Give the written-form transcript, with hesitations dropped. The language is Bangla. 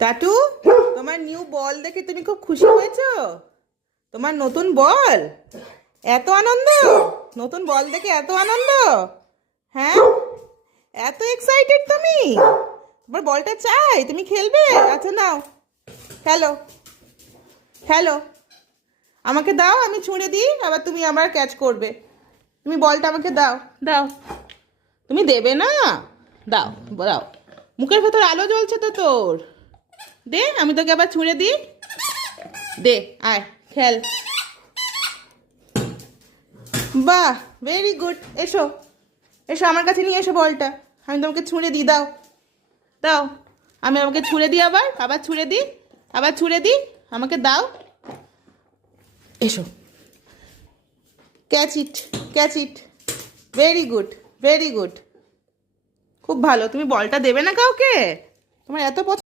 টাটু, তোমার নিউ বল দেখে তুমি খুব খুশি হয়েছো? তোমার নতুন বল, এত আনন্দ! নতুন বল দেখে এত আনন্দ? হ্যাঁ, এত এক্সাইটেড তুমি? তোমার বলটা চাই, তুমি খেলবে? আচ্ছা নাও, খেলো, খেলো। আমাকে দাও, আমি ছুঁড়ে দিই, আবার তুমি আমার ক্যাচ করবে। তুমি বলটা আমাকে দাও, দাও। তুমি দেবে না? দাও, দাও। মুখের ভেতর আলো জ্বলছে তো তোর। দে, আমি তোকে আবার ছুঁড়ে দিই। দে, আয়, খেল। বাহ, ভেরি গুড। এসো, এসো আমার কাছে নিয়ে এসো বলটা। আমি তোমাকে ছুঁড়ে দিই, দাও, দাও। আমি আমাকে ছুঁড়ে দিই, আবার আবার ছুঁড়ে দিই, আবার ছুঁড়ে দিই। আমাকে দাও। এসো, ক্যাচ ইট, ক্যাচ ইট। Very good, very good. খুব ভালো। তুমি বলটা দেবে না কাউকে? তোমার এত পছন্দ।